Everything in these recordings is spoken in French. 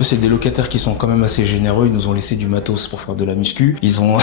C'est des locataires qui sont quand même assez généreux, ils nous ont laissé du matos pour faire de la muscu. Ils ont,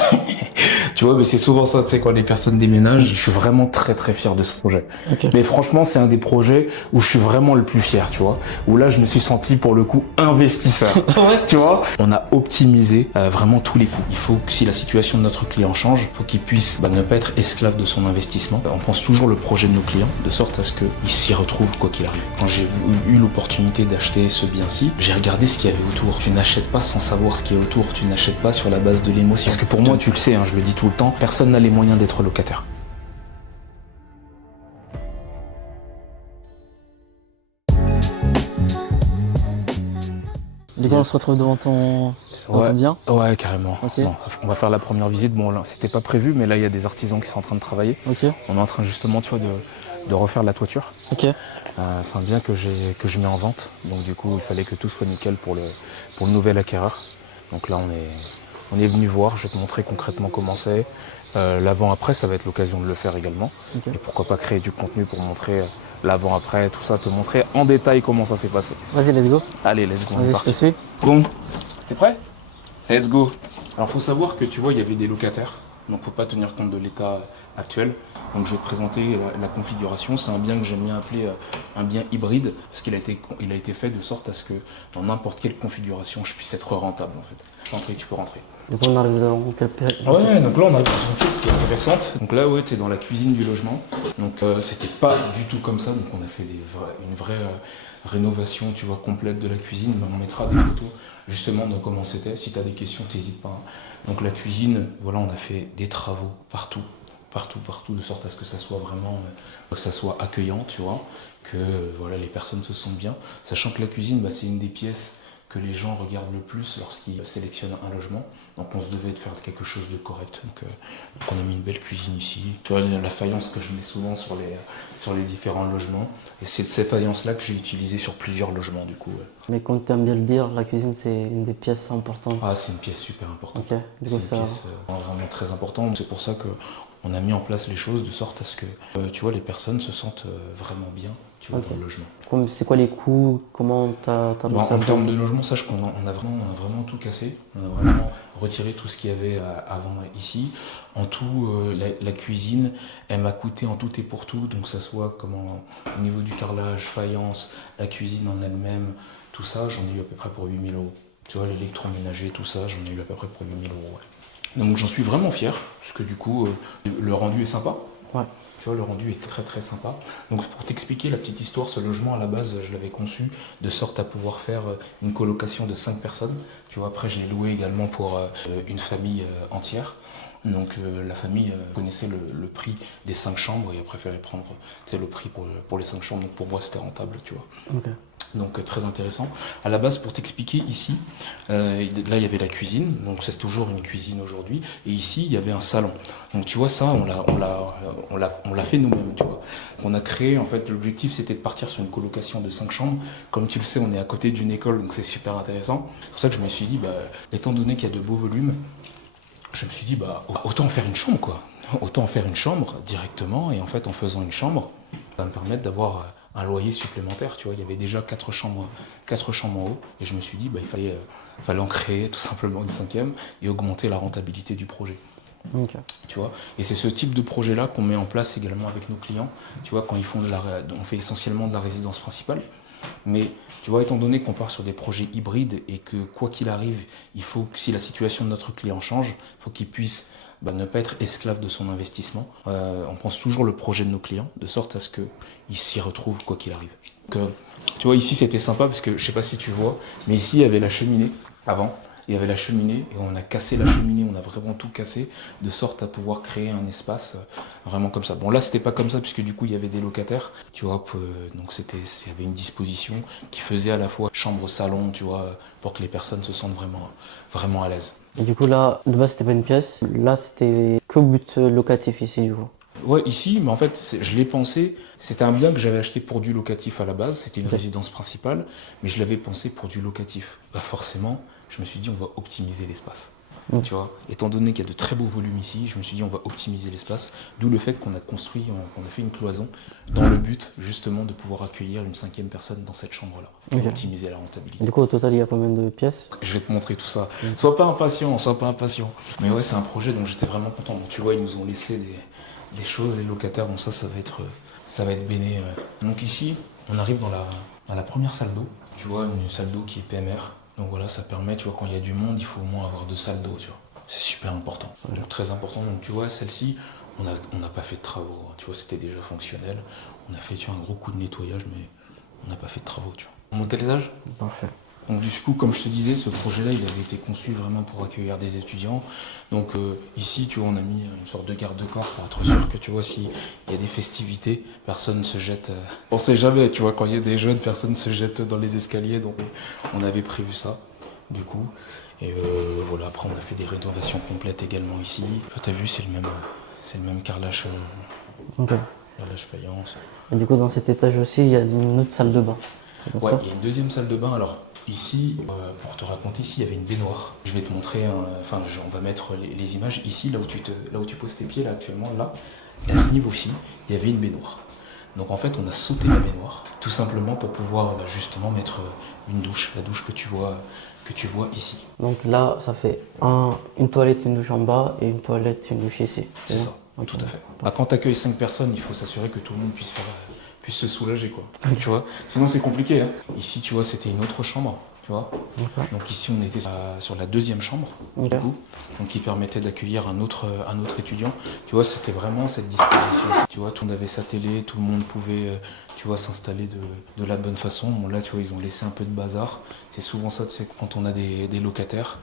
tu vois, mais c'est souvent ça, tu sais, quand les personnes déménagent. Je suis vraiment très très fier de ce projet. Ok. Mais franchement, c'est un des projets où je suis vraiment le plus fier, tu vois. Où là, je me suis senti pour le coup investisseur. Ouais. Tu vois, on a optimisé vraiment tous les coûts. Il faut que si la situation de notre client change, il faut qu'il puisse ne pas être esclave de son investissement. On pense toujours le projet de nos clients, de sorte à ce qu'ils s'y retrouvent quoi qu'il arrive. Quand j'ai eu l'opportunité d'acheter ce bien-ci, j'ai regardé ce qu'il y avait autour. Tu n'achètes pas sans savoir ce qu'il y a autour. Tu n'achètes pas sur la base de l'émotion. Parce que pour moi, tu le sais, hein, je le dis tout le temps, personne n'a les moyens d'être locataire. Du coup, on se retrouve devant ton bien. Ouais, carrément. Ok. Bon, on va faire la première visite. Bon, là, c'était pas prévu, mais là, il y a des artisans qui sont en train de travailler. Ok. On est en train justement, tu vois, de refaire la toiture. Ok. C'est un bien que je mets en vente. Donc du coup, il fallait que tout soit nickel pour le nouvel acquéreur. Donc là, on est venu voir. Je vais te montrer concrètement comment c'est. L'avant-après, ça va être l'occasion de le faire également. Ok. Et pourquoi pas créer du contenu pour montrer l'avant-après, tout ça, te montrer en détail comment ça s'est passé. Vas-y, let's go. Allez, let's go. Vas-y, je te suis. Bon, t'es prêt? Let's go. Alors, faut savoir que tu vois, il y avait des locataires. Donc, faut pas tenir compte de l'état actuel. Donc, je vais te présenter la configuration. C'est un bien que j'aime bien appeler un bien hybride parce qu'il a été fait de sorte à ce que dans n'importe quelle configuration, je puisse être rentable en fait. Rentrer, tu peux rentrer. Du coup, on arrive dans quelle période? Ouais, donc là on arrive dans une pièce qui est intéressante. Donc là, ouais, t'es dans la cuisine du logement. Donc c'était pas du tout comme ça. Donc on a fait une vraie rénovation, tu vois, complète de la cuisine. On mettra des photos justement de comment c'était. Si t'as des questions, t'hésites pas. Donc la cuisine, voilà, on a fait des travaux partout, de sorte à ce que ça soit vraiment, que ça soit accueillant, tu vois, que voilà, les personnes se sentent bien. Sachant que la cuisine, bah, c'est une des pièces que les gens regardent le plus lorsqu'ils sélectionnent un logement. Donc on se devait de faire quelque chose de correct. Donc on a mis une belle cuisine ici. Tu vois, la faïence que je mets souvent sur les différents logements. Et c'est cette faïence-là que j'ai utilisée sur plusieurs logements du coup. Ouais. Mais comme tu aimes bien le dire, la cuisine, c'est une des pièces importantes. Ah, c'est une pièce super importante. Ok, du coup, C'est une pièce vraiment très importante. C'est pour ça qu'on a mis en place les choses de sorte à ce que tu vois, les personnes se sentent vraiment bien, tu vois, dans le logement. C'est quoi les coûts? Comment t'as Bon, en termes de logement, sache qu'on on a vraiment tout cassé. On a vraiment retiré tout ce qu'il y avait avant ici. En tout, la cuisine, elle m'a coûté en tout et pour tout. Donc, ça soit au niveau du carrelage, faïence, la cuisine en elle-même, tout ça, j'en ai eu à peu près pour 8 000 euros. Tu vois, l'électroménager, tout ça, j'en ai eu à peu près pour 8 000 euros. Ouais. Donc, j'en suis vraiment fier, parce que du coup, le rendu est sympa. Ouais. Tu vois, le rendu est très très sympa. Donc pour t'expliquer la petite histoire, ce logement à la base, je l'avais conçu de sorte à pouvoir faire une colocation de 5 personnes. Tu vois, après je l'ai loué également pour une famille entière. Donc la famille connaissait le prix des 5 chambres et a préféré prendre le prix pour les 5 chambres. Donc pour moi c'était rentable, tu vois. Ok. Donc très intéressant. À la base, pour t'expliquer, ici, là il y avait la cuisine, donc c'est toujours une cuisine aujourd'hui, et ici il y avait un salon. Donc tu vois ça, on l'a fait nous-mêmes, tu vois. On a créé, en fait, l'objectif c'était de partir sur une colocation de 5 chambres. Comme tu le sais, on est à côté d'une école, donc c'est super intéressant. C'est pour ça que je me suis dit, étant donné qu'il y a de beaux volumes, je me suis dit, autant en faire une chambre, quoi. Autant en faire une chambre directement, et en fait, en faisant une chambre, ça va me permettre d'avoir un loyer supplémentaire, tu vois. Il y avait déjà 4 chambres en haut, et je me suis dit, fallait en créer tout simplement une 5e et augmenter la rentabilité du projet. Ok. Tu vois, et c'est ce type de projet-là qu'on met en place également avec nos clients. Tu vois, quand ils font on fait essentiellement de la résidence principale. Mais tu vois, étant donné qu'on part sur des projets hybrides et que quoi qu'il arrive, il faut que si la situation de notre client change, il faut qu'il puisse ne pas être esclave de son investissement. On pense toujours le projet de nos clients, de sorte à ce qu'ils s'y retrouvent quoi qu'il arrive. Donc, tu vois, ici c'était sympa parce que je sais pas si tu vois, mais ici il y avait la cheminée avant. Il y avait la cheminée et on a cassé la cheminée, on a vraiment tout cassé de sorte à pouvoir créer un espace vraiment comme ça. Bon là c'était pas comme ça puisque du coup il y avait des locataires, tu vois, donc il y avait une disposition qui faisait à la fois chambre-salon, tu vois, pour que les personnes se sentent vraiment à l'aise. Et du coup, là, de base, c'était pas une pièce. Là, c'était que but locatif ici, du coup. Ouais, ici, mais en fait, je l'ai pensé, c'était un bien que j'avais acheté pour du locatif à la base, c'était une résidence principale, mais je l'avais pensé pour du locatif. Forcément, je me suis dit, on va optimiser l'espace. Tu vois, étant donné qu'il y a de très beaux volumes ici, je me suis dit on va optimiser l'espace, d'où le fait qu'on a fait une cloison dans le but justement de pouvoir accueillir une 5e personne dans cette chambre-là, pour optimiser la rentabilité. Du coup, au total, il y a combien de pièces? Je vais te montrer tout ça. Sois pas impatient, sois pas impatient. Mais ouais, c'est un projet dont j'étais vraiment content. Donc tu vois, ils nous ont laissé des choses, les locataires, donc ça va être béné. Donc ici, on arrive dans la première salle d'eau. Tu vois, une salle d'eau qui est PMR. Donc voilà, ça permet, tu vois, quand il y a du monde, il faut au moins avoir 2 salles d'eau, tu vois. C'est super important, donc très important. Donc tu vois, celle-ci, on n'a pas fait de travaux, hein. Tu vois, c'était déjà fonctionnel. On a fait, tu vois, un gros coup de nettoyage, mais on n'a pas fait de travaux, tu vois. On monte à l'étage ? Parfait. Donc du coup, comme je te disais, ce projet-là, il avait été conçu vraiment pour accueillir des étudiants. Donc ici, tu vois, on a mis une sorte de garde-corps pour être sûr que, tu vois, s'il y a des festivités, personne ne se jette... On sait jamais, tu vois, quand il y a des jeunes, personne ne se jette dans les escaliers. Donc on avait prévu ça, du coup. Et voilà, après on a fait des rénovations complètes également ici. Tu as vu, c'est le même carrelage, carrelage faïence. Et du coup, dans cet étage aussi, il y a une autre salle de bain. Ouais, il y a une deuxième salle de bain. Alors ici, pour te raconter, ici il y avait une baignoire. Je vais te montrer, on va mettre les images. Ici, là où tu poses tes pieds, là actuellement, là, et à ce niveau-ci, il y avait une baignoire. Donc en fait, on a sauté la baignoire, tout simplement pour pouvoir justement mettre une douche, la douche que tu vois ici. Donc là, ça fait une toilette, une douche en bas et une toilette, une douche ici. C'est ça, tout à fait. Quand tu accueilles 5 personnes, il faut s'assurer que tout le monde puisse se soulager, quoi. Tu vois. Sinon, c'est compliqué, hein. Ici, tu vois, c'était une autre chambre, tu vois. Donc ici, on était sur la deuxième chambre, du coup, donc qui permettait d'accueillir un autre étudiant. Tu vois, c'était vraiment cette disposition. Tu vois, tout le monde avait sa télé, tout le monde pouvait, tu vois, s'installer de la bonne façon. Bon, là, tu vois, ils ont laissé un peu de bazar. C'est souvent ça, tu sais, quand on a des locataires.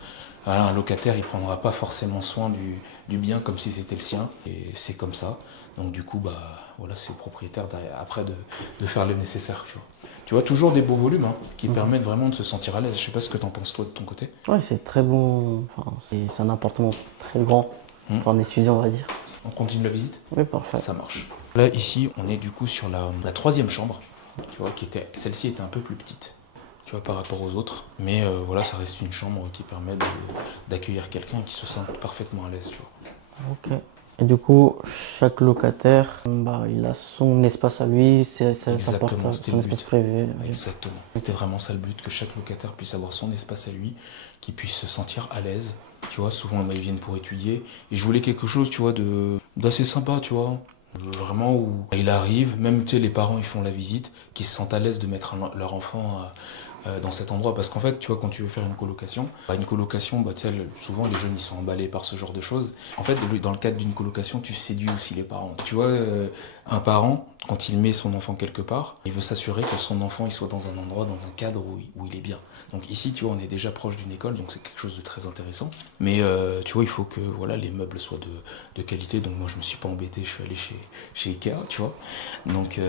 Alors, un locataire, il prendra pas forcément soin du bien comme si c'était le sien. Et c'est comme ça. Donc du coup, bah voilà, c'est au propriétaire après de faire le nécessaire. Tu vois, toujours des beaux volumes qui permettent vraiment de se sentir à l'aise. Je sais pas ce que tu en penses toi de ton côté. Ouais, c'est très bon. Enfin, c'est un appartement très grand pour un étudiant, on va dire. On continue la visite ? Oui, parfait. Ça marche. Là, ici, on est du coup sur la troisième chambre. Tu vois, celle-ci était un peu plus petite. Tu vois, par rapport aux autres. Mais voilà, ça reste une chambre qui permet d'accueillir quelqu'un qui se sent parfaitement à l'aise. Tu vois. Ok. Et du coup, chaque locataire, il a son espace à lui, ça porte son espace privé. Exactement. C'était vraiment ça le but, que chaque locataire puisse avoir son espace à lui, qu'il puisse se sentir à l'aise. Tu vois, souvent ils viennent pour étudier. Et je voulais quelque chose, tu vois, d'assez sympa, tu vois. Vraiment où il arrive, même tu sais, les parents ils font la visite, qui se sentent à l'aise de mettre leur enfant dans cet endroit. Parce qu'en fait, tu vois, quand tu veux faire une colocation, tu sais, souvent les jeunes ils sont emballés par ce genre de choses. En fait, dans le cadre d'une colocation, tu séduis aussi les parents. Tu vois, un parent, quand il met son enfant quelque part, il veut s'assurer que son enfant il soit dans un endroit, dans un cadre où il est bien. Donc ici, tu vois, on est déjà proche d'une école, donc c'est quelque chose de très intéressant. Mais tu vois, il faut que voilà, les meubles soient de qualité. Donc moi, je me suis pas embêté, je suis allé chez Ikea, tu vois. Donc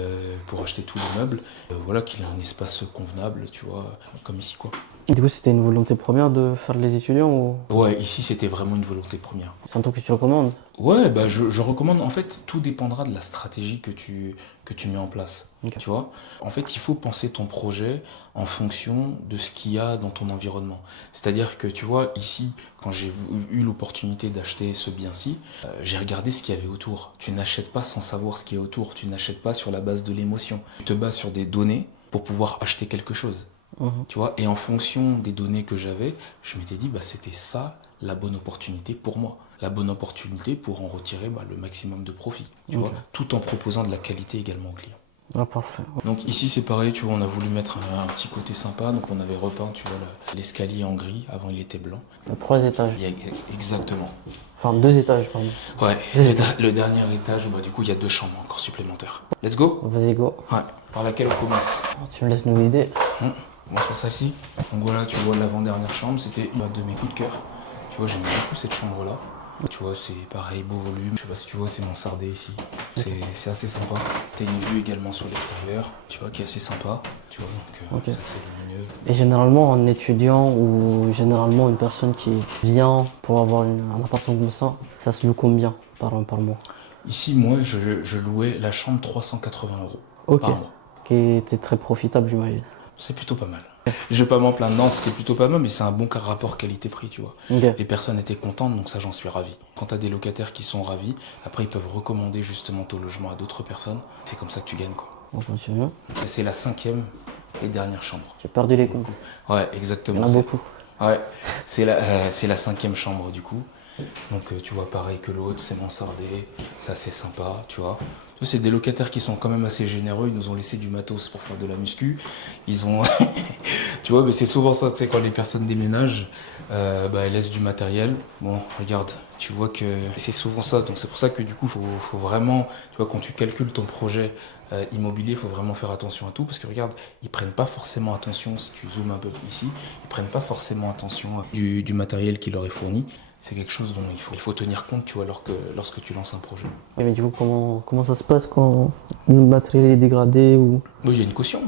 pour acheter tous les meubles, voilà, qu'il ait un espace convenable, tu vois, comme ici, quoi. Et du coup, c'était une volonté première de faire les étudiants ou... Ouais, ici, c'était vraiment une volonté première. C'est un truc que tu recommandes? Ouais, bah je recommande. En fait, tout dépendra de la stratégie que tu mets en place. Okay. Tu vois, en fait, il faut penser ton projet en fonction de ce qu'il y a dans ton environnement. C'est-à-dire que, tu vois, ici, quand j'ai eu l'opportunité d'acheter ce bien-ci, j'ai regardé ce qu'il y avait autour. Tu n'achètes pas sans savoir ce qu'il y a autour. Tu n'achètes pas sur la base de l'émotion. Tu te bases sur des données pour pouvoir acheter quelque chose. Tu vois, et en fonction des données que j'avais, je m'étais dit, bah, c'était ça la bonne opportunité pour moi. La bonne opportunité pour en retirer le maximum de profit, tu vois, tout en proposant de la qualité également aux clients. Ah, parfait. Donc ici c'est pareil, tu vois, on a voulu mettre un petit côté sympa, donc on avait repeint, tu vois, l'escalier en gris, avant il était blanc. Il y a 3 étages. Exactement. Enfin, 2 étages, pardon. Ouais, le dernier étage, du coup il y a 2 chambres encore supplémentaires. Let's go. Vas-y, go. Ouais, par laquelle on commence? Tu me laisses nous guider. On commence par celle-ci. Donc voilà, tu vois, l'avant-dernière chambre, c'était une de mes coups de cœur. Tu vois, j'aime beaucoup cette chambre-là. Tu vois, c'est pareil, beau volume. Je sais pas si tu vois, c'est mansardé ici. C'est assez sympa. T'as une vue également sur l'extérieur, tu vois, qui est assez sympa. Tu vois, donc ça c'est lumineux. Et généralement, un étudiant ou généralement une personne qui vient pour avoir un appartement comme ça se loue combien par mois? Ici, moi, je louais la chambre 380 € par mois. Qui était très profitable, j'imagine. C'est plutôt pas mal. Je vais pas m'en plaindre, non, c'était plutôt pas mal, mais c'est un bon rapport qualité-prix, tu vois. Ok. Les personnes étaient contentes, donc ça, j'en suis ravi. Quand tu as des locataires qui sont ravis, après, ils peuvent recommander justement ton logement à d'autres personnes. C'est comme ça que tu gagnes, quoi. On continue. Et c'est la 5e et dernière chambre. J'ai perdu les comptes. Ouais, Il y exactement. en a beaucoup. Ouais, c'est la 5e chambre, du coup. Donc, tu vois, pareil que l'autre, c'est mansardé, c'est assez sympa, tu vois. C'est des locataires qui sont quand même assez généreux, ils nous ont laissé du matos pour faire de la muscu. Ils ont... tu vois, mais c'est souvent ça, tu sais, quand les personnes déménagent, elles laissent du matériel. Bon, regarde, tu vois que c'est souvent ça. Donc c'est pour ça que du coup, faut vraiment, tu vois, quand tu calcules ton projet immobilier, il faut vraiment faire attention à tout. Parce que regarde, ils prennent pas forcément attention, si tu zoomes un peu ici, ils prennent pas forcément attention du matériel qui leur est fourni. C'est quelque chose dont il faut tenir compte, tu vois, lorsque tu lances un projet. Et mais du coup, comment ça se passe quand le matériel est dégradé ou... Oui, il y a une caution.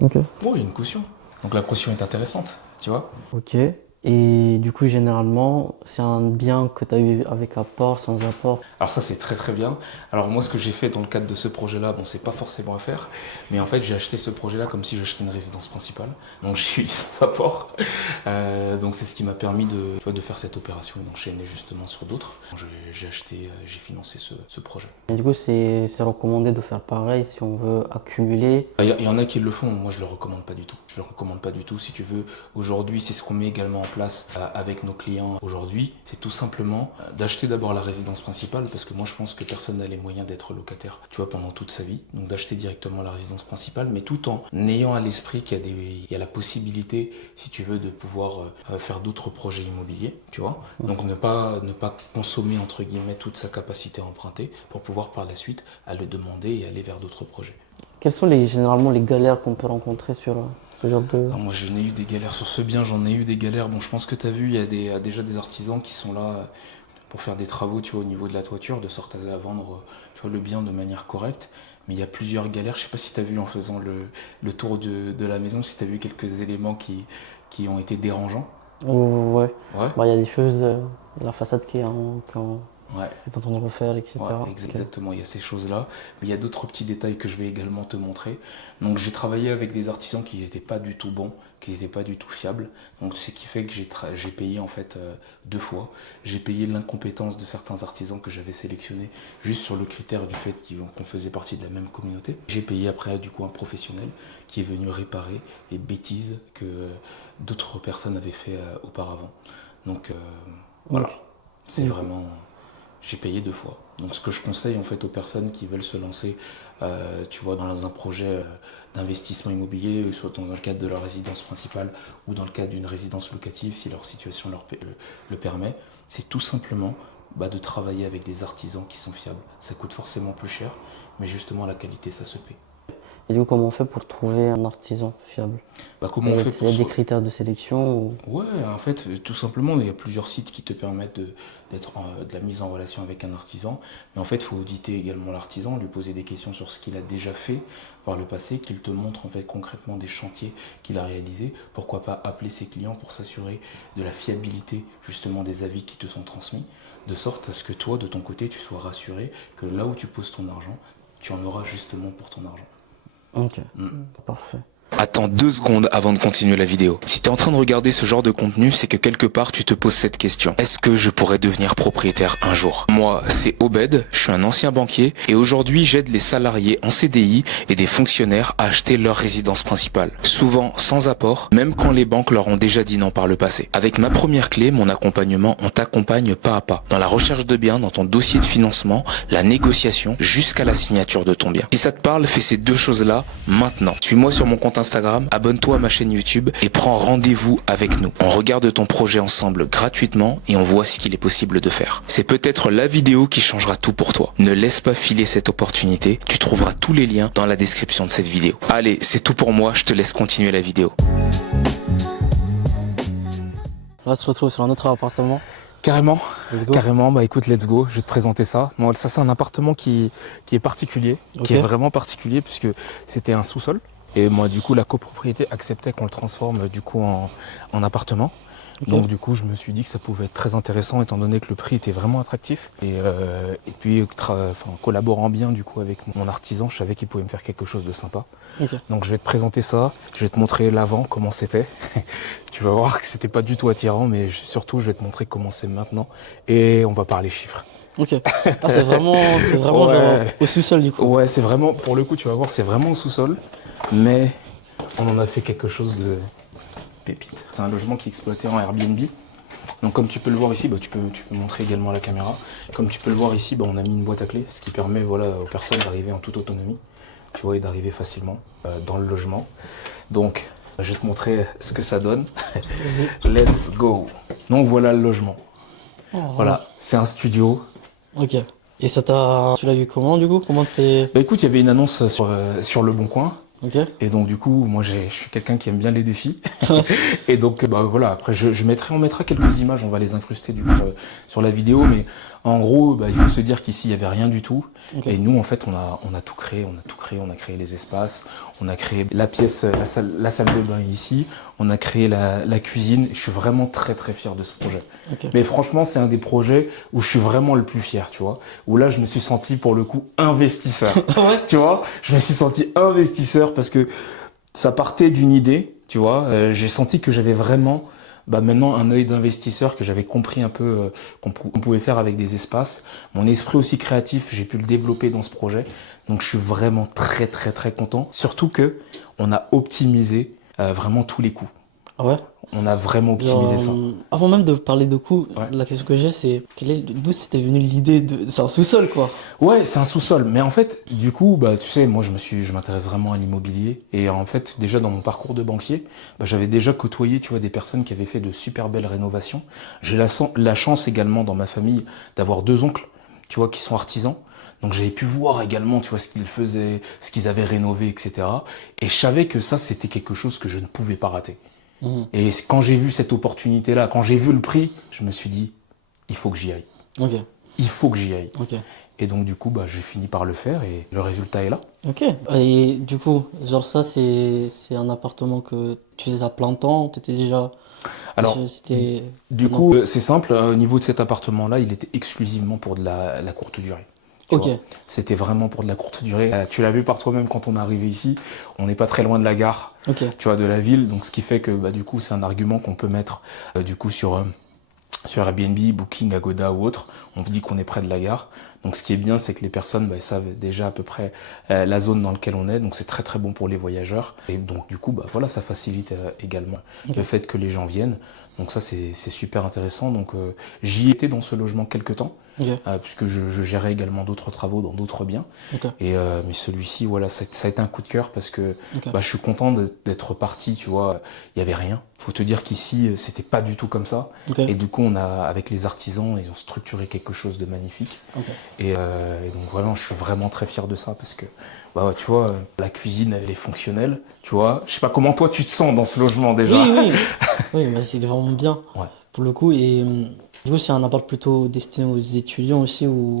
Ok. Oui, il y a une caution. Donc la caution est intéressante, tu vois. Ok. Et du coup, généralement, c'est un bien que tu as eu avec apport, sans apport. Alors ça, c'est très très bien. Alors moi, ce que j'ai fait dans le cadre de ce projet-là, bon, c'est pas forcément à faire, mais en fait, j'ai acheté ce projet-là comme si j'achetais une résidence principale. Donc j'ai eu sans apport. Donc c'est ce qui m'a permis de faire cette opération et d'enchaîner justement sur d'autres. J'ai financé ce projet. Et du coup, c'est recommandé de faire pareil si on veut accumuler. Il y en a qui le font, moi je le recommande pas du tout. Je le recommande pas du tout. Si tu veux, aujourd'hui, c'est ce qu'on met également en place avec nos clients aujourd'hui, c'est tout simplement d'acheter d'abord la résidence principale, parce que moi je pense que personne n'a les moyens d'être locataire, tu vois, pendant toute sa vie. Donc d'acheter directement la résidence principale, mais tout en ayant à l'esprit qu'il y a la possibilité, si tu veux, de pouvoir faire d'autres projets immobiliers, tu vois. Donc ne pas consommer entre guillemets toute sa capacité à emprunter pour pouvoir par la suite aller demander et aller vers d'autres projets. Quelles sont généralement les galères qu'on peut rencontrer sur ce genre de... Alors moi j'en ai eu des galères sur ce bien, j'en ai eu des galères. Bon, je pense que tu as vu, il y a déjà des artisans qui sont là pour faire des travaux, tu vois, au niveau de la toiture, de sorte à vendre, tu vois, le bien de manière correcte. Mais il y a plusieurs galères. Je sais pas si tu as vu en faisant le tour de la maison, si tu as vu quelques éléments qui ont été dérangeants. Ouais. Ouais. Bah, il y a des choses, la façade qui est Ouais. en train de refaire, etc. Ouais, exactement, il y a ces choses-là. Mais il y a d'autres petits détails que je vais également te montrer. Donc j'ai travaillé avec des artisans qui n'étaient pas du tout bons, qui n'étaient pas du tout fiables. Donc ce qui fait que j'ai payé en fait 2 fois. J'ai payé l'incompétence de certains artisans que j'avais sélectionnés juste sur le critère du fait qu'on faisait partie de la même communauté. J'ai payé après du coup un professionnel qui est venu réparer les bêtises que d'autres personnes avaient fait auparavant. Donc voilà, c'est vraiment... J'ai payé 2 fois. Donc ce que je conseille en fait aux personnes qui veulent se lancer, tu vois, dans un projet d'investissement immobilier, soit dans le cadre de leur résidence principale ou dans le cadre d'une résidence locative, si leur situation le permet, c'est tout simplement de travailler avec des artisans qui sont fiables. Ça coûte forcément plus cher, mais justement la qualité, ça se paie. Et du coup, comment on fait pour trouver un artisan fiable? Comment on fait Il y a des critères de sélection ou... Ouais, en fait, tout simplement, il y a plusieurs sites qui te permettent de la mise en relation avec un artisan. Mais en fait, il faut auditer également l'artisan, lui poser des questions sur ce qu'il a déjà fait par le passé, qu'il te montre en fait concrètement des chantiers qu'il a réalisés. Pourquoi pas appeler ses clients pour s'assurer de la fiabilité justement des avis qui te sont transmis, de sorte à ce que toi, de ton côté, tu sois rassuré que là où tu poses ton argent, tu en auras justement pour ton argent. Ok, parfait. Attends 2 secondes avant de continuer la vidéo. Si tu es en train de regarder ce genre de contenu, c'est que quelque part tu te poses cette question. Est-ce que je pourrais devenir propriétaire un jour? Moi, c'est Obed, je suis un ancien banquier et aujourd'hui j'aide les salariés en CDI et des fonctionnaires à acheter leur résidence principale. Souvent sans apport, même quand les banques leur ont déjà dit non par le passé. Avec ma première clé, mon accompagnement, on t'accompagne pas à pas. Dans la recherche de biens, dans ton dossier de financement, la négociation, jusqu'à la signature de ton bien. Si ça te parle, fais ces 2 choses-là maintenant. Suis-moi sur mon compte Instagram, abonne-toi à ma chaîne YouTube et prends rendez-vous avec nous. On regarde ton projet ensemble gratuitement et on voit ce qu'il est possible de faire. C'est peut-être la vidéo qui changera tout pour toi. Ne laisse pas filer cette opportunité. Tu trouveras tous les liens dans la description de cette vidéo. Allez, c'est tout pour moi. Je te laisse continuer la vidéo. Là, on se retrouve sur un autre appartement. Carrément, Let's go. carrément, écoute, let's go, je vais te présenter ça. Bon, ça c'est un appartement qui est particulier, qui est vraiment particulier puisque c'était un sous-sol. Et moi du coup la copropriété acceptait qu'on le transforme du coup en appartement. Ok. Donc du coup, je me suis dit que ça pouvait être très intéressant étant donné que le prix était vraiment attractif. Et puis, collaborant bien du coup avec mon artisan, je savais qu'il pouvait me faire quelque chose de sympa. Ok. Donc je vais te présenter ça, je vais te montrer l'avant, comment c'était. Tu vas voir que c'était pas du tout attirant, mais surtout je vais te montrer comment c'est maintenant. Et on va parler chiffres. Ok. Ah, c'est vraiment genre Ouais. au sous-sol du coup. Ouais, c'est vraiment, pour le coup, tu vas voir, c'est vraiment au sous-sol, mais on en a fait quelque chose de pépite. C'est un logement qui est exploité en Airbnb. Donc comme tu peux le voir ici, tu peux montrer également à la caméra. Comme tu peux le voir ici, on a mis une boîte à clés, ce qui permet aux personnes d'arriver en toute autonomie, tu vois, et d'arriver facilement dans le logement. Donc, je vais te montrer ce que ça donne. Vas-y. Let's go. Donc voilà le logement. Oh, Voilà, c'est un studio. Ok. Et tu l'as vu comment du coup? Comment t'es... Bah écoute, il y avait une annonce sur Le Bon Coin. Ok. Et donc du coup, moi je suis quelqu'un qui aime bien les défis. Et donc voilà, après on mettra quelques images, on va les incruster du coup sur la vidéo, mais en gros, il faut se dire qu'ici il n'y avait rien du tout. Ok. Et nous en fait on a tout créé, on a créé les espaces, on a créé la pièce, la salle de bain ici, on a créé la cuisine. Je suis vraiment très très fier de ce projet. Ok. Mais franchement, c'est un des projets où je suis vraiment le plus fier, tu vois. Où là, je me suis senti pour le coup investisseur. Ouais. Tu vois, je me suis senti investisseur parce que ça partait d'une idée, tu vois. J'ai senti que j'avais vraiment maintenant un œil d'investisseur, que j'avais compris un peu qu'on pouvait faire avec des espaces. Mon esprit aussi créatif, j'ai pu le développer dans ce projet. Donc je suis vraiment très très très content. Surtout que on a optimisé vraiment tous les coûts. Ah ouais. On a vraiment optimisé ça. Avant même de parler de coûts, Ouais. la question que j'ai c'est d'où c'était venu l'idée de... C'est un sous-sol quoi. Ouais, c'est un sous-sol. Mais en fait, du coup, tu sais, moi, je m'intéresse vraiment à l'immobilier. Et en fait, déjà dans mon parcours de banquier, j'avais déjà côtoyé, tu vois, des personnes qui avaient fait de super belles rénovations. J'ai la chance également dans ma famille d'avoir 2 oncles, tu vois, qui sont artisans. Donc j'avais pu voir également, tu vois, ce qu'ils faisaient, ce qu'ils avaient rénové, etc. Et je savais que ça, c'était quelque chose que je ne pouvais pas rater. Mhm. Et quand j'ai vu cette opportunité-là, quand j'ai vu le prix, je me suis dit, il faut que j'y aille. Ok. Il faut que j'y aille. Ok. Et donc du coup, j'ai fini par le faire et le résultat est là. Ok. Et du coup, genre ça c'est un appartement que tu faisais à plein temps, t'étais déjà... Alors, C'était... du Non. coup, c'est simple, au niveau de cet appartement-là, il était exclusivement pour de la courte durée. Tu Ok. vois. C'était vraiment pour de la courte durée. Tu l'as vu par toi-même quand on est arrivé ici, on n'est pas très loin de la gare, Ok. tu vois, de la ville. Donc ce qui fait que du coup, c'est un argument qu'on peut mettre du coup sur Airbnb, Booking, Agoda ou autre. On dit qu'on est près de la gare. Donc ce qui est bien, c'est que les personnes savent déjà à peu près la zone dans laquelle on est. Donc c'est très très bon pour les voyageurs. Et donc du coup, voilà, ça facilite également le fait que les gens viennent. Donc ça, c'est super intéressant. Donc j'y étais dans ce logement quelques temps, Ok. puisque je gérais également d'autres travaux dans d'autres biens. Ok. Et mais celui-ci, voilà, ça a été un coup de cœur parce que Ok. je suis content d'être parti, tu vois. Il y avait rien. Faut te dire qu'ici, c'était pas du tout comme ça. Ok. Et du coup, avec les artisans, ils ont structuré quelque chose de magnifique. Ok. Et donc vraiment, je suis vraiment très fier de ça parce que, tu vois, la cuisine, elle est fonctionnelle, tu vois. Je sais pas comment toi tu te sens dans ce logement déjà. Oui, oui. Oui, mais c'est vraiment bien. Ouais. Pour le coup, et du coup, c'est un appart plutôt destiné aux étudiants aussi ou...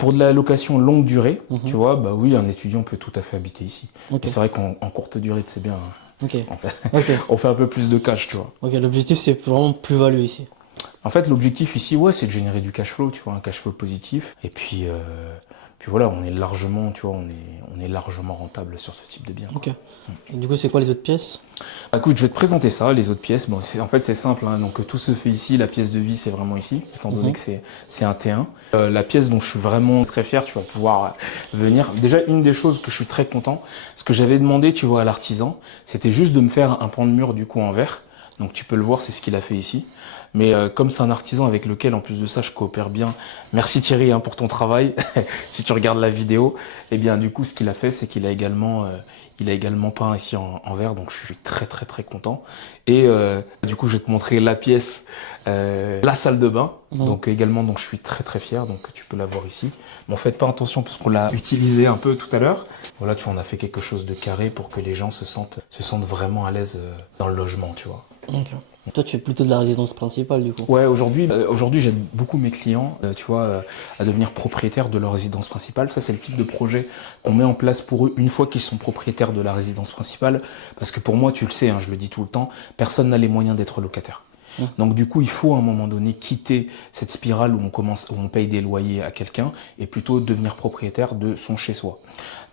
Pour de la location longue durée, Mhm. tu vois, oui, un étudiant peut tout à fait habiter ici. Ok. Et c'est vrai qu'en courte durée, c'est bien. Ok. On Ok. fait un peu plus de cash, tu vois. Ok, l'objectif c'est vraiment plus-value ici. En fait, l'objectif ici, c'est de générer du cash flow, tu vois, un cash flow positif. Et puis voilà, on est largement, tu vois, on est largement rentable sur ce type de bien. Ok. Et du coup, c'est quoi les autres pièces? Écoute, je vais te présenter ça, les autres pièces. En fait, c'est simple, hein. Donc tout se fait ici. La pièce de vie, c'est vraiment ici, étant donné que c'est un T1. La pièce dont je suis vraiment très fier, tu vas pouvoir venir. Déjà, une des choses que je suis très content, ce que j'avais demandé, tu vois, à l'artisan, c'était juste de me faire un pan de mur du coup en verre. Donc tu peux le voir, c'est ce qu'il a fait ici. Mais comme c'est un artisan avec lequel, en plus de ça, je coopère bien. Merci Thierry pour ton travail. Si tu regardes la vidéo, eh bien du coup, ce qu'il a fait, c'est qu'il a également peint ici en verre. Donc je suis très très très content. Et du coup, je vais te montrer la pièce, la salle de bain. Donc également, donc je suis très très fier. Donc tu peux la voir ici. Bon, faites pas attention parce qu'on l'a utilisé un peu tout à l'heure. Voilà, tu vois, on a fait quelque chose de carré pour que les gens se sentent vraiment à l'aise dans le logement, tu vois. Ok. Toi, tu fais plutôt de la résidence principale du coup. Ouais, aujourd'hui, j'aide beaucoup mes clients, tu vois, à devenir propriétaires de leur résidence principale. Ça, c'est le type de projet qu'on met en place pour eux une fois qu'ils sont propriétaires de la résidence principale. Parce que pour moi, tu le sais, hein, je le dis tout le temps, personne n'a les moyens d'être locataire. Donc du coup, il faut à un moment donné quitter cette spirale où on paye des loyers à quelqu'un et plutôt devenir propriétaire de son chez-soi.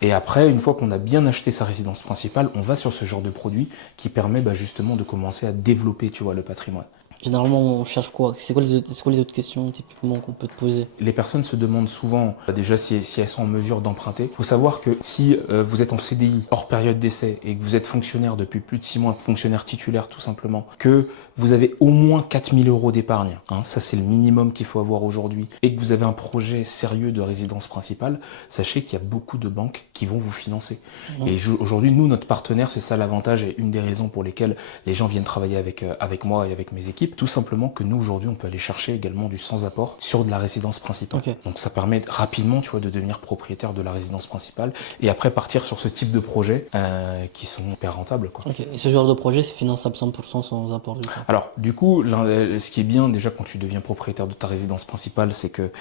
Et après, une fois qu'on a bien acheté sa résidence principale, on va sur ce genre de produit qui permet justement de commencer à développer, tu vois, le patrimoine. Généralement, on cherche quoi? C'est quoi les autres questions typiquement qu'on peut te poser? Les personnes se demandent souvent déjà si elles sont en mesure d'emprunter. Il faut savoir que si vous êtes en CDI hors période d'essai et que vous êtes fonctionnaire depuis plus de 6 mois, fonctionnaire titulaire tout simplement, que vous avez au moins 4 000 € d'épargne, hein, ça c'est le minimum qu'il faut avoir aujourd'hui, et que vous avez un projet sérieux de résidence principale, sachez qu'il y a beaucoup de banques qui vont vous financer. Et aujourd'hui, nous, notre partenaire, c'est ça l'avantage et une des raisons pour lesquelles les gens viennent travailler avec moi et avec mes équipes, tout simplement que nous, aujourd'hui, on peut aller chercher également du sans-apport sur de la résidence principale. Donc ça permet rapidement, tu vois, de devenir propriétaire de la résidence principale et après partir sur ce type de projets qui sont hyper rentables, quoi. Et ce genre de projet, c'est finançable 100% sans apport du coup? Alors, du coup, ce qui est bien déjà quand tu deviens propriétaire de ta résidence principale, c'est que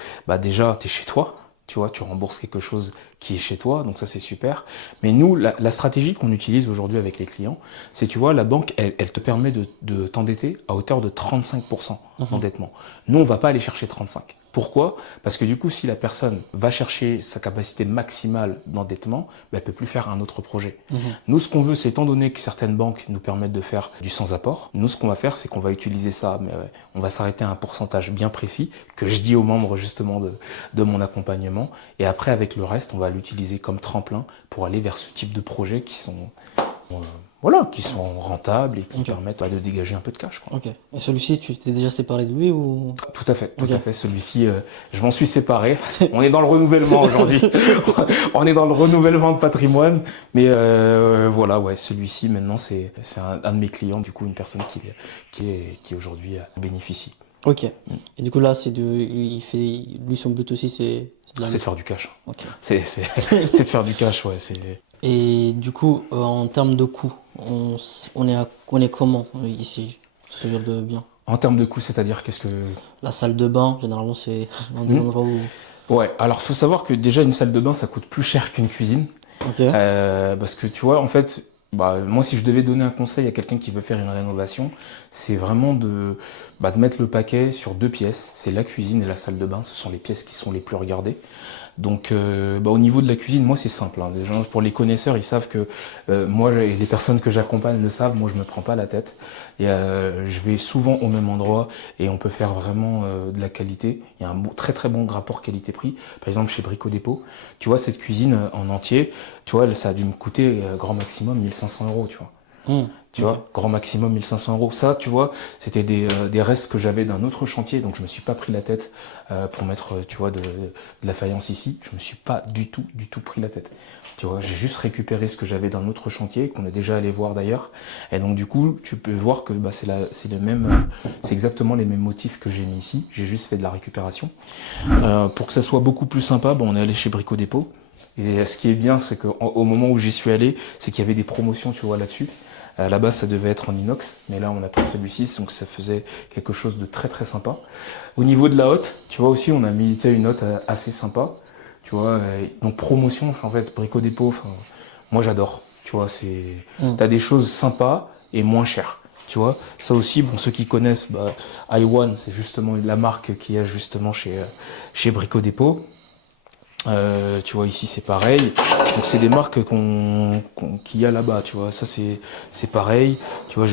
déjà, tu es chez toi. Tu vois, tu rembourses quelque chose qui est chez toi, donc ça c'est super. Mais nous, la stratégie qu'on utilise aujourd'hui avec les clients, c'est, tu vois, la banque, elle te permet de t'endetter à hauteur de 35% d'endettement. Nous, on va pas aller chercher 35. Pourquoi? Parce que du coup, si la personne va chercher sa capacité maximale d'endettement, elle peut plus faire un autre projet. Nous, ce qu'on veut, c'est étant donné que certaines banques nous permettent de faire du sans-apport, nous, ce qu'on va faire, c'est qu'on va utiliser ça, mais on va s'arrêter à un pourcentage bien précis que je dis aux membres justement de mon accompagnement. Et après, avec le reste, on va l'utiliser comme tremplin pour aller vers ce type de projets qui sont qui sont rentables et qui permettent de dégager un peu de cash, quoi. Et celui-ci, tu t'es déjà séparé de lui ou? Tout à fait, tout à fait. Celui-ci, je m'en suis séparé. On est dans le renouvellement aujourd'hui. On est dans le renouvellement de patrimoine. Mais voilà, ouais, celui-ci maintenant, c'est un de mes clients, du coup, une personne qui aujourd'hui bénéficie. Et du coup là, lui son but aussi, c'est de faire du cash. C'est de faire du cash, ouais. Et du coup, en termes de coûts, on est comment ici, ce genre de bien? En termes de coûts, c'est-à-dire qu'est-ce que... La salle de bain, généralement, c'est dans des endroits où... Ouais, alors faut savoir que déjà une salle de bain, ça coûte plus cher qu'une cuisine. Parce que tu vois, en fait, moi si je devais donner un conseil à quelqu'un qui veut faire une rénovation, c'est vraiment de mettre le paquet sur 2 pièces. C'est la cuisine et la salle de bain, ce sont les pièces qui sont les plus regardées. Donc au niveau de la cuisine, moi c'est simple, hein. Déjà, pour les connaisseurs, ils savent que moi et les personnes que j'accompagne le savent, moi je me prends pas la tête. Et je vais souvent au même endroit et on peut faire vraiment de la qualité. Il y a un très très bon rapport qualité-prix. Par exemple chez Brico Dépôt, tu vois cette cuisine en entier, tu vois, ça a dû me coûter grand maximum 1 500 €, tu vois. Tu vois, grand maximum 1 500 €. Ça, tu vois, c'était des restes que j'avais d'un autre chantier, donc je me suis pas pris la tête pour mettre, tu vois, de la faïence ici. Je me suis pas du tout pris la tête. Tu vois, j'ai juste récupéré ce que j'avais d'un autre chantier, qu'on est déjà allé voir d'ailleurs. Et donc du coup, tu peux voir que c'est exactement les mêmes motifs que j'ai mis ici. J'ai juste fait de la récupération. Pour que ça soit beaucoup plus sympa, on est allé chez Brico Dépôt. Et ce qui est bien, c'est qu'au moment où j'y suis allé, c'est qu'il y avait des promotions, tu vois, là-dessus. Là-bas, ça devait être en inox, mais là, on a pris celui-ci, donc ça faisait quelque chose de très très sympa. Au niveau de la hotte, tu vois aussi, on a mis une hotte assez sympa, tu vois. Donc promotion, en fait, Brico Dépôt, moi j'adore, tu vois. T'as des choses sympas et moins chères, tu vois. Ça aussi, ceux qui connaissent, iOne, c'est justement la marque qu'il y a justement chez Brico Dépôt. Tu vois, ici c'est pareil. Donc c'est des marques qu'il y a là-bas, tu vois. Ça c'est pareil. Tu vois,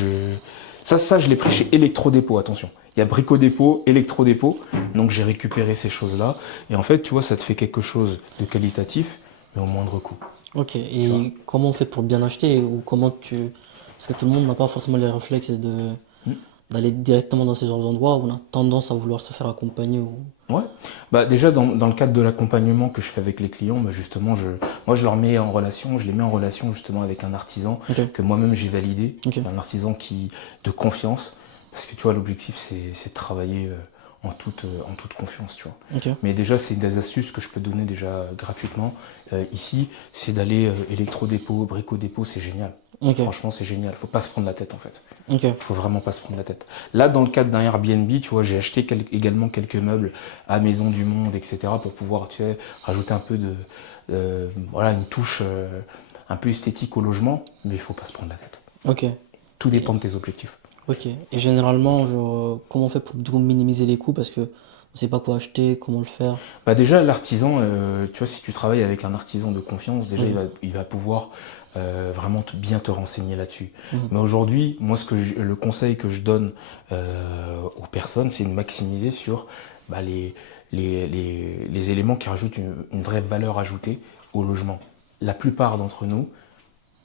ça je l'ai pris chez Electrodépôt, attention. Il y a Brico Dépôt, Electrodépôt. Donc j'ai récupéré ces choses-là. Et en fait, tu vois, ça te fait quelque chose de qualitatif, mais au moindre coût. Et comment on fait pour bien acheter ou Parce que tout le monde n'a pas forcément les réflexes d'aller directement dans ces genres d'endroits où on a tendance à vouloir se faire accompagner Ouais. Déjà dans le cadre de l'accompagnement que je fais avec les clients, justement je les mets en relation justement avec un artisan que moi-même j'ai validé, un artisan de confiance, parce que tu vois l'objectif c'est de travailler en toute confiance, tu vois. Mais déjà c'est des astuces que je peux donner déjà gratuitement ici, c'est d'aller Electrodépôt, Brico Dépôt, c'est génial. Franchement, c'est génial. Faut pas se prendre la tête, en fait. Faut vraiment pas se prendre la tête. Là, dans le cadre d'un Airbnb, tu vois, j'ai acheté également quelques meubles à Maison du Monde, etc., pour pouvoir, tu sais, rajouter un peu une touche un peu esthétique au logement, mais il faut pas se prendre la tête. Tout dépend de tes objectifs. Ok. Et généralement, genre, comment on fait pour du coup, minimiser les coûts parce que on sait pas quoi acheter, comment le faire. Bah déjà, l'artisan, tu vois, si tu travailles avec un artisan de confiance, déjà, Oui. il va pouvoir vraiment bien te renseigner là-dessus. Mhm. Mais aujourd'hui, moi, le conseil que je donne aux personnes, c'est de maximiser sur bah, les éléments qui rajoutent une vraie valeur ajoutée au logement. La plupart d'entre nous,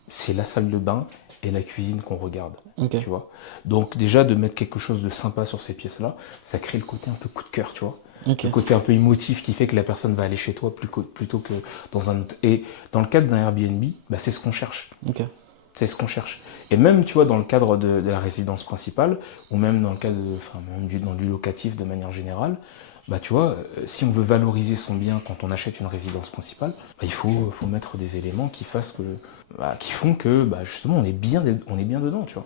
c'est la salle de bain et la cuisine qu'on regarde, Ok. tu vois. Donc déjà, de mettre quelque chose de sympa sur ces pièces-là, ça crée le côté un peu coup de cœur, tu vois. Ok. Le côté un peu émotif qui fait que la personne va aller chez toi plutôt que dans un autre. Et dans le cadre d'un Airbnb, bah, c'est ce qu'on cherche. Ok. C'est ce qu'on cherche. Et même, tu vois, dans le cadre de la résidence principale, ou même dans le cadre enfin, même dans du locatif de manière générale, bah, tu vois, si on veut valoriser son bien quand on achète une résidence principale, bah, faut mettre des éléments qui fassent que, bah, qui font que, bah, justement, on est bien dedans, tu vois.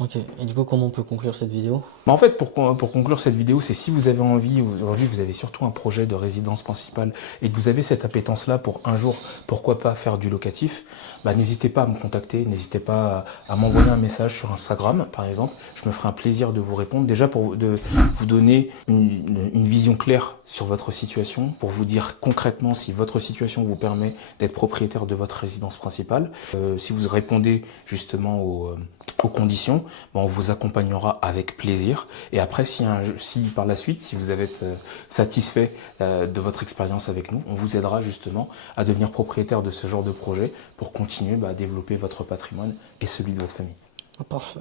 Ok. Et du coup, comment on peut conclure cette vidéo? Bah, en fait, pour conclure cette vidéo, c'est si vous avez envie, aujourd'hui vous avez surtout un projet de résidence principale et que vous avez cette appétence-là pour un jour, pourquoi pas faire du locatif, bah, n'hésitez pas à me contacter, n'hésitez pas à m'envoyer un message sur Instagram, par exemple. Je me ferai un plaisir de vous répondre, déjà de vous donner une vision claire sur votre situation, pour vous dire concrètement si votre situation vous permet d'être propriétaire de votre résidence principale. Si vous répondez justement aux conditions, bon, on vous accompagnera avec plaisir. Et après, si par la suite, si vous êtes satisfait de votre expérience avec nous, on vous aidera justement à devenir propriétaire de ce genre de projet pour continuer à développer votre patrimoine et celui de votre famille. Ah, parfait.